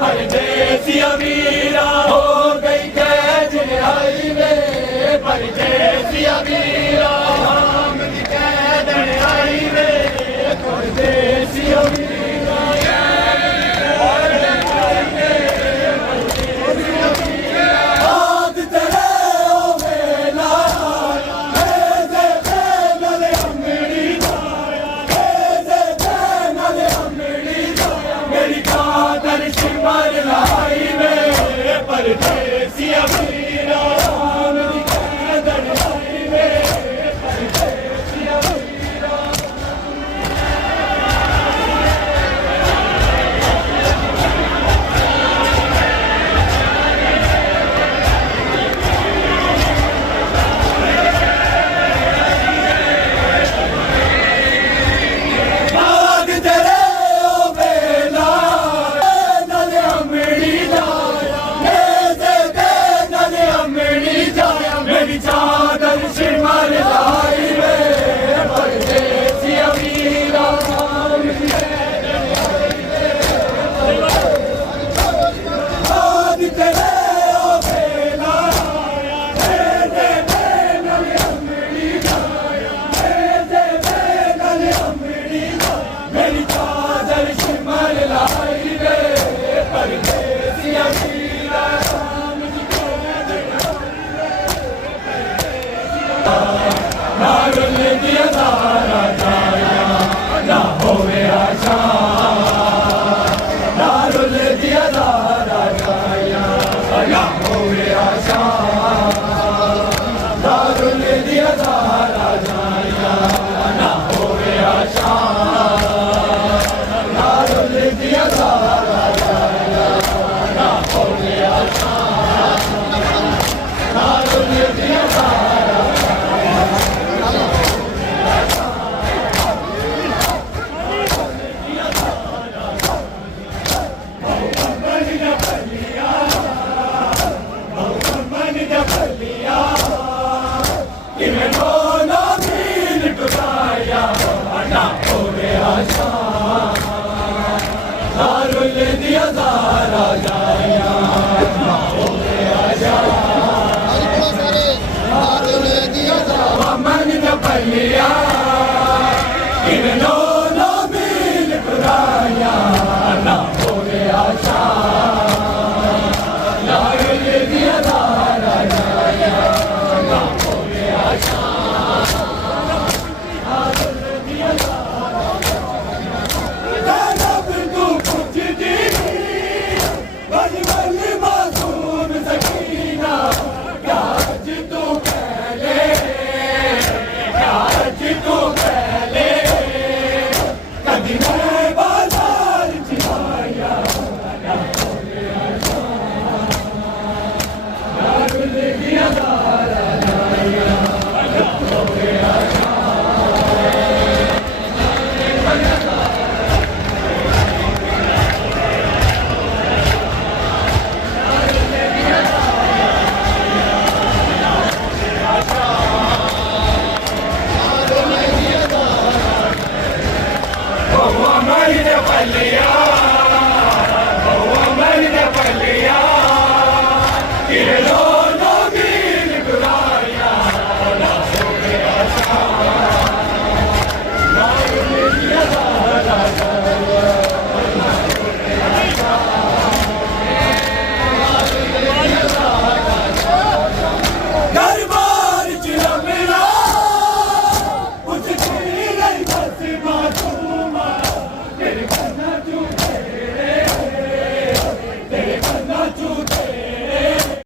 परदेसी अमीरा हो गई कैद आई वे, परदेसी अमीरा हम दी कैद आई वे, परदेसी अमीरा परदेसी अमीरा हम दी कैद आई वे, परदेसी अमीरा बाद तेरे ओ बेला नले अमड़ी मेरी चादर शिमर लाई वे, परदेसी अमीरा हम दी कैद आई वे, बाद तेरे ओ बेला दे नले अमड़ी जाया, दे नले अमड़ी जाया, मेरी चादर शिमर लाई वे, परदेसी अमीरा हम दी कैद ना रुले दिया तारा जाया ना होवे आशा, ना रुले दिया तारा जाया ना होवे आशा, ना रुले दिया तारा जाया ना होवे आशा, ना रुले दिया तारा जाया ना होवे आशा, ना रुले दिया तारा no, no, no, no, no, no, no, no, no, no, no,